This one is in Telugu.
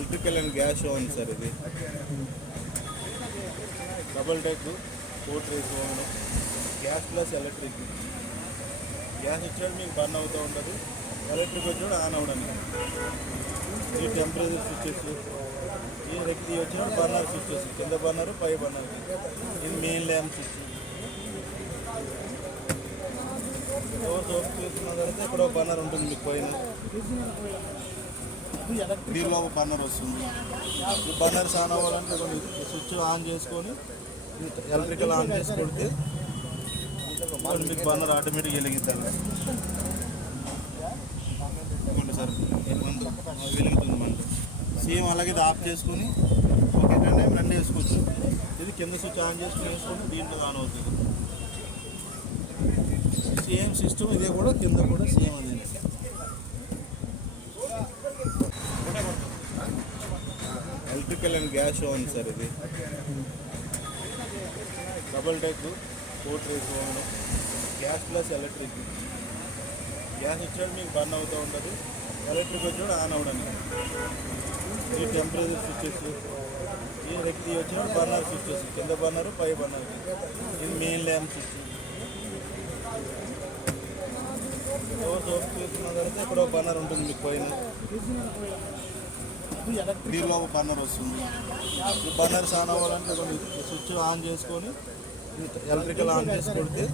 Electrical and gas oven sir ఇది. Double deck four trays oven gas plus electric gas వచ్చాడు మీకు బర్న్ అవుతూ ఉండదు. ఎలక్ట్రిక్ వచ్చాడు ఆన్ అవ్వడానికి ఈ టెంపరేచర్ స్విచ్చెస్ ఈ రెక్కి వచ్చినప్పుడు బర్నర్ స్విచ్చెస్ కింద బర్నర్ పై బర్నర్ ఇది main lamp switch doors open చేసుకున్న తర్వాత ఇక్కడ ఒక బర్నర్ ఉంటుంది మీకు పైన. దీనిలో ఒక బర్నర్ వస్తుంది. ఈ బన్నర్ ఆన్ అవ్వాలంటే స్విచ్ ఆన్ చేసుకొని ఎలక్ట్రికల్ ఆన్ చేసి కొడితే మళ్ళీ మీకు బర్నర్ ఆటోమేటిక్ వెలిగిద్దాం సార్ వెలుగుతుంది మందు సేమ్ అలాగే ఇది ఆఫ్ చేసుకొని ఒకే టైం రెండు వేసుకోవచ్చు ఇది కింద స్విచ్ ఆన్ చేసుకొని వేసుకొని దీంట్లో ఆన్ అవుతుంది. సేమ్ సిస్టమ్ ఇదే కూడా కింద కూడా సేమ్ అది. Electrical and gas oven sir ఇది. Double deck four trays oven gas plus electric gas వచ్చాడు మీకు బర్న్ అవుతూ ఉంటుంది. ఎలక్ట్రిక్ వచ్చాడు ఆన్ అవడానికి ఈ టెంపరేచర్ స్విచ్చెస్ ఈ వ్యక్తి వచ్చినప్పుడు బర్నర్ స్విచ్చెస్ కింద బర్నర్ పై బర్నర్ ఇది main lamp switch doors open చూసుకున్న తర్వాత ఇక్కడ బర్నర్ ఉంటుంది మీకు పైన. దీనిలో ఒక వస్తుంది. ఈ బర్నర్స్ ఆన్ అవ్వాలంటే కొన్ని స్విచ్ ఆన్ చేసుకొని ఎలక్ట్రికల్ ఆన్ చేసి కొడితే